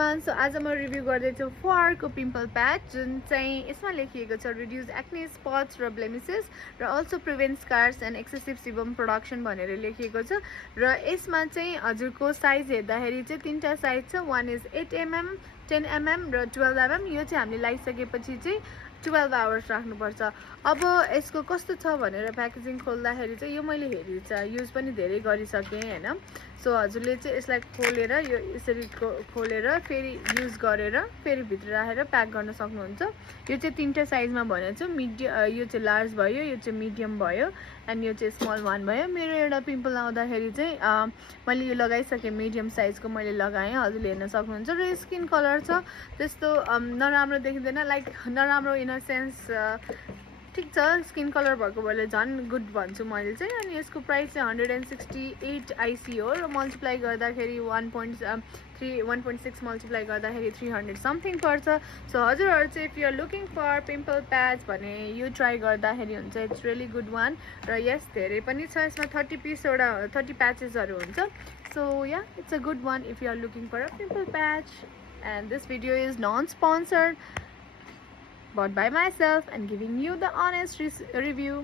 everyone, so आज म review गर्दैछु फरको पिम्पल प्याच जुन चाहिँ यसमा लेखिएको छ रिड्युस एक्ने स्पट्स र ब्लेमिसेस र also prevent scars and excessive sebum production भनेर लेखिएको छ र यसमा चाहिँ हजुरको साइज हेर्दाखेरि चाहिँ तीनटा साइज छ. वान इज 8mm, 10mm र 12mm. यो चाहिँ हामीले लगाइसकेपछि चाहिँ 12 आवर्स राख्नुपर्छ. अब यसको कस्तो छ भनेर प्याकेजिङ खोल्दाखेरि चाहिँ यो मैले हेरी छ युज पनि धेरै गरिसकेँ हैन. सो हजुरले चाहिँ यसलाई खोलेर यो यसरी खोलेर फेरि युज गरेर फेरि भित्र राखेर प्याक गर्न सक्नुहुन्छ. यो चाहिँ तीनटा साइजमा भनेको छु. यो चाहिँ लार्ज भयो, यो चाहिँ मिडियम भयो एन्ड यो चाहिँ स्मल वान भयो. मेरो एउटा पिम्पल आउँदाखेरि चाहिँ मैले यो लगाइसकेँ, मिडियम साइजको मैले लगाएँ, हजुरले हेर्न सक्नुहुन्छ. र स्किन कलर छ त्यस्तो नराम्रो देखिँदैन, लाइक नराम्रो इन अ सेन्स ठिक छ. स्किन कलर भएको भएले झन् गुड भन्छु मैले चाहिँ. अनि यसको प्राइस चाहिँ 168 आइसी हो र मल्टिप्लाई गर्दाखेरि 1.6 मल्टिप्लाई गर्दाखेरि 300 समथिङ पर्छ. सो हजुरहरू चाहिँ if you are looking for pimple patch भने यो ट्राई गर्दाखेरि हुन्छ. It's really good one. र यस धेरै पनि छ यसमा 30 प्याचेसहरू हुन्छ. So yeah it's a good one if you are looking for a pimple patch. And this video is non sponsored, bought by myself and giving you the honest review.